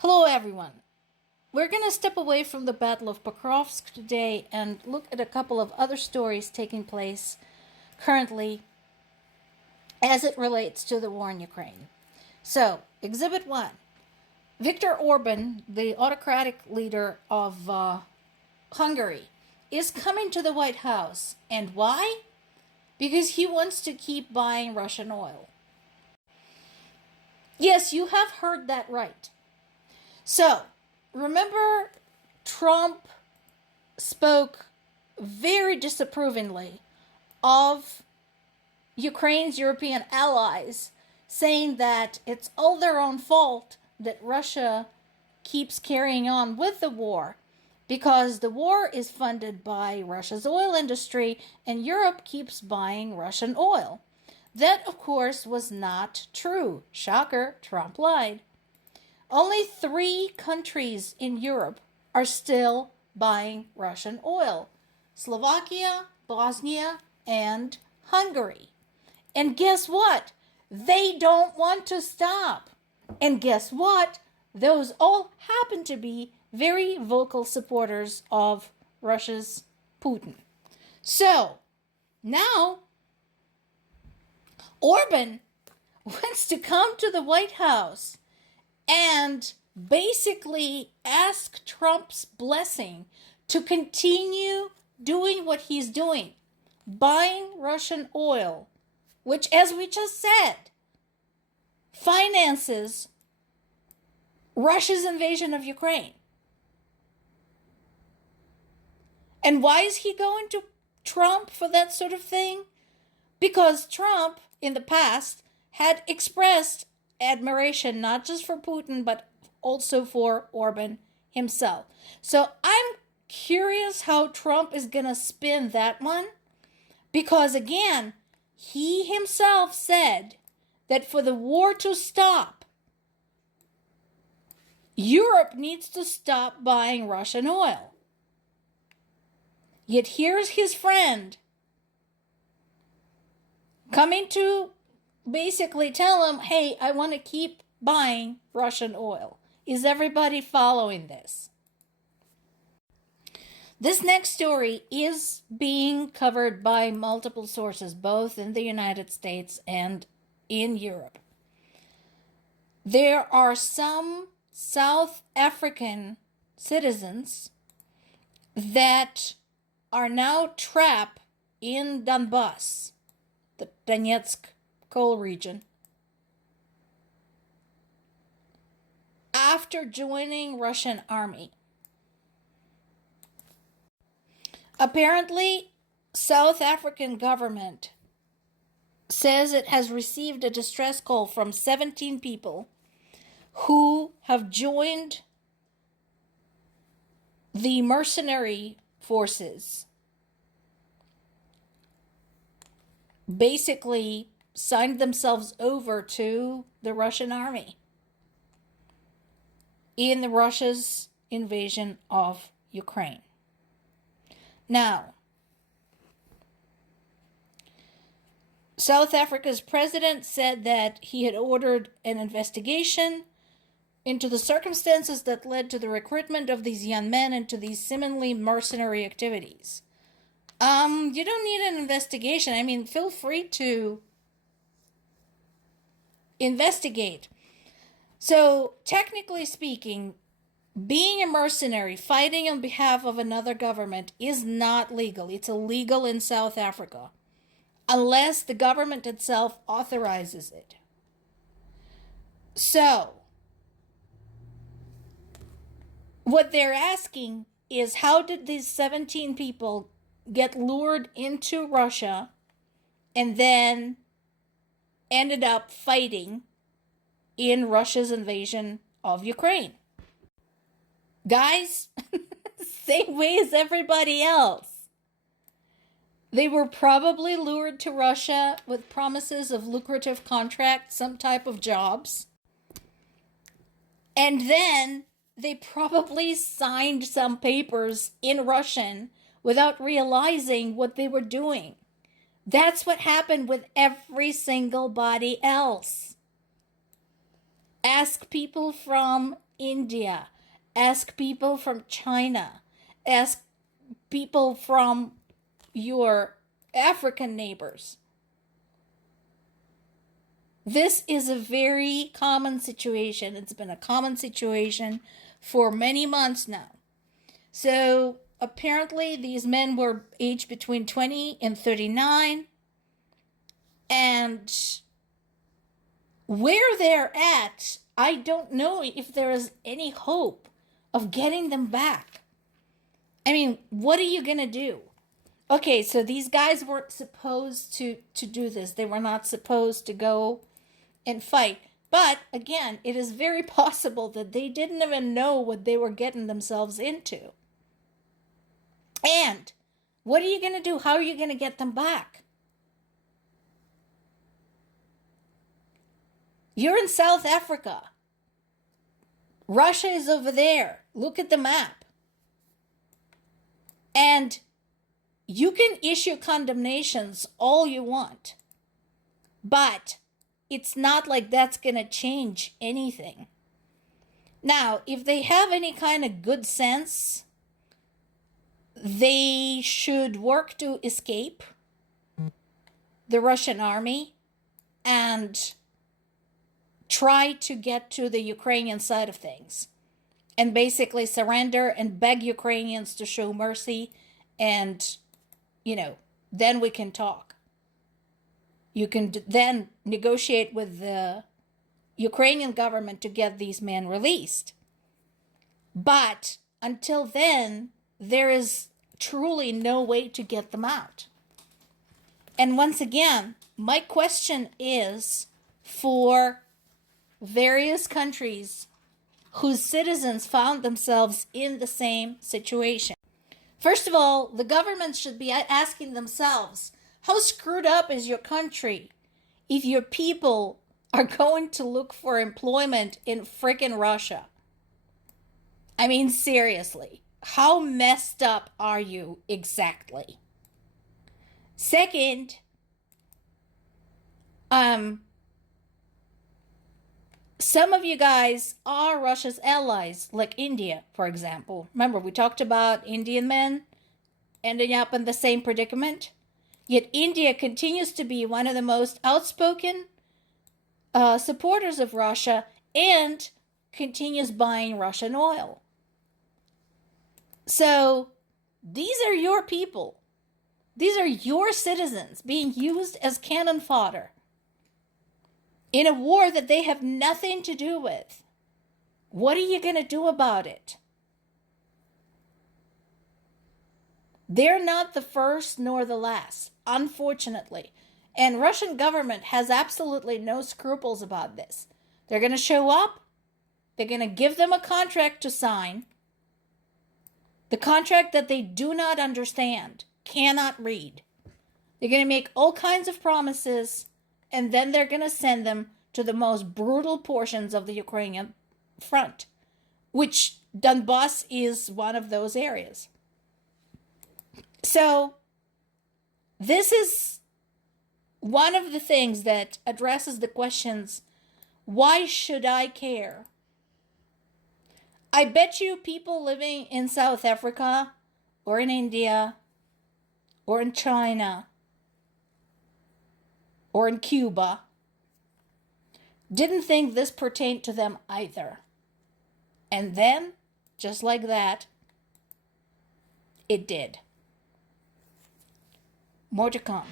Hello, everyone. We're going to step away from the Battle of Pokrovsk today and look at a couple of other stories taking place currently as it relates to the war in Ukraine. So, Exhibit 1. Viktor Orban, the autocratic leader of Hungary, is coming to the White House. And why? Because he wants to keep buying Russian oil. Yes, you have heard that right. So, remember Trump spoke very disapprovingly of Ukraine's European allies, saying that it's all their own fault that Russia keeps carrying on with the war because the war is funded by Russia's oil industry and Europe keeps buying Russian oil. That, of course, was not true. Shocker, Trump lied. Only 3 countries in Europe are still buying Russian oil: Slovakia, Bosnia, and Hungary. And guess what? They don't want to stop. And guess what? Those all happen to be very vocal supporters of Russia's Putin. So, now Orban wants to come to the White House and basically ask Trump's blessing to continue doing what he's doing, buying Russian oil, which, as we just said, finances Russia's invasion of Ukraine. And why is he going to Trump for that sort of thing? Because Trump, in the past, had expressed admiration not just for Putin, but also for Orban himself. So I'm curious how Trump is going to spin that one. Because again, he himself said that for the war to stop, Europe needs to stop buying Russian oil. Yet here's his friend coming to basically tell him, hey, I want to keep buying Russian oil. Is everybody following this? This next story is being covered by multiple sources, both in the United States and in Europe. There are some South African citizens that are now trapped in Donbas, the Donetsk coal region, after joining Russian army. Apparently, South African government says it has received a distress call from 17 people who have joined the mercenary forces, basically signed themselves over to the Russian army in Russia's invasion of Ukraine. Now, South Africa's president said that he had ordered an investigation into the circumstances that led to the recruitment of these young men into these seemingly mercenary activities. You don't need an investigation. I mean, feel free to investigate. So, technically speaking, being a mercenary, fighting on behalf of another government is not legal. It's illegal in South Africa, unless the government itself authorizes it. So, what they're asking is, how did these 17 people get lured into Russia and then ended up fighting in Russia's invasion of Ukraine? Guys, same way as everybody else. They were probably lured to Russia with promises of lucrative contracts, some type of jobs. And then they probably signed some papers in Russian without realizing what they were doing. That's what happened with every single body else. Ask people from India. Ask people from China. Ask people from your African neighbors. This is a very common situation. It's been a common situation for many months now. So apparently these men were aged between 20 and 39. And where they're at, I don't know if there is any hope of getting them back. I mean, what are you going to do? Okay, so these guys weren't supposed to do this. They were not supposed to go and fight. But again, it is very possible that they didn't even know what they were getting themselves into. And what are you going to do? How are you going to get them back? You're in South Africa. Russia is over there. Look at the map. And you can issue condemnations all you want. But it's not like that's going to change anything. Now, if they have any kind of good sense, they should work to escape the Russian army and try to get to the Ukrainian side of things and basically surrender and beg Ukrainians to show mercy, and, then we can talk. You can then negotiate with the Ukrainian government to get these men released. But until then, there is truly no way to get them out. And once again, my question is for various countries whose citizens found themselves in the same situation. First of all, the governments should be asking themselves, how screwed up is your country if your people are going to look for employment in frickin' Russia? I mean, seriously, how messed up are you exactly? Second, some of you guys are Russia's allies, like India, for example. Remember, we talked about Indian men ending up in the same predicament? Yet India continues to be one of the most outspoken supporters of Russia and continues buying Russian oil. So these are your people. These are your citizens being used as cannon fodder in a war that they have nothing to do with. What are you going to do about it? They're not the first nor the last, unfortunately. And Russian government has absolutely no scruples about this. They're going to show up. They're going to give them a contract to sign. The contract that they do not understand, cannot read. They're going to make all kinds of promises, and then they're going to send them to the most brutal portions of the Ukrainian front, which Donbas is one of those areas. So this is one of the things that addresses the questions, why should I care? I bet you people living in South Africa or in India or in China or in Cuba didn't think this pertained to them either. And then, just like that, it did. More to come.